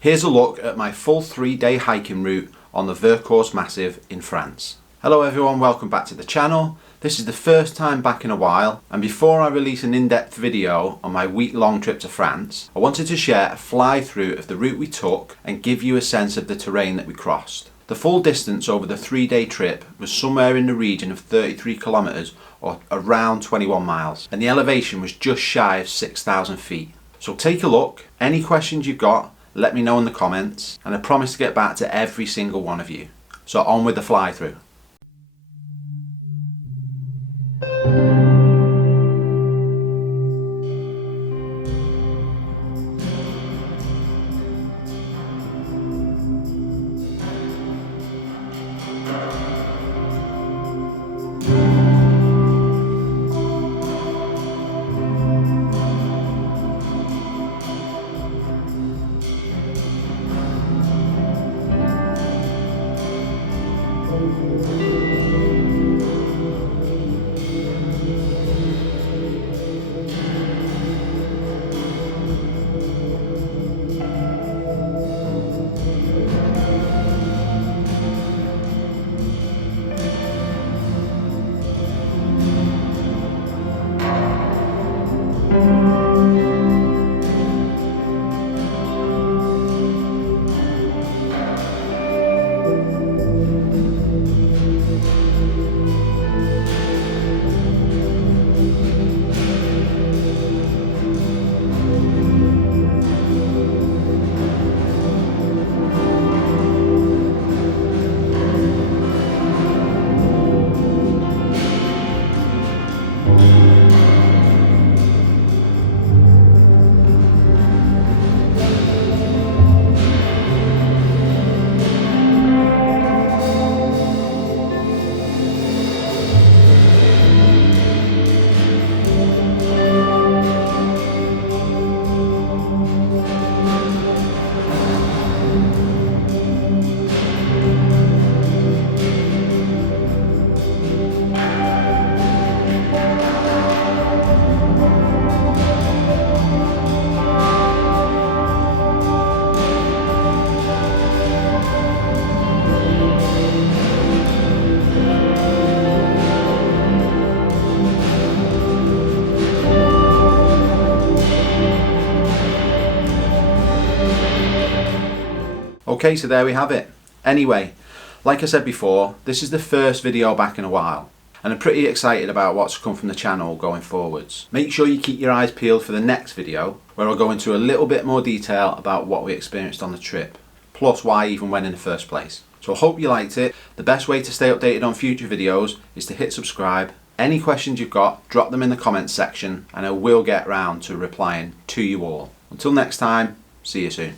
Here's a look at my full 3-day hiking route on the Vercors Massif in France. Hello everyone, welcome back to the channel. This is the first time back in a while, and before I release an in-depth video on my week-long trip to France, I wanted to share a fly-through of the route we took and give you a sense of the terrain that we crossed. The full distance over the 3-day trip was somewhere in the region of 33 kilometers or around 21 miles, and the elevation was just shy of 6,000 feet. So take a look, any questions you've got, let me know in the comments, and I promise to get back to every single one of you. So on with the fly-through. Okay, so there we have it. Anyway, like I said before, this is the first video back in a while, and I'm pretty excited about what's to come from the channel going forwards. Make sure you keep your eyes peeled for the next video, where I'll go into a little bit more detail about what we experienced on the trip, plus why I even went in the first place. So I hope you liked it. The best way to stay updated on future videos is to hit subscribe. Any questions you've got, drop them in the comments section, and I will get round to replying to you all. Until next time, see you soon.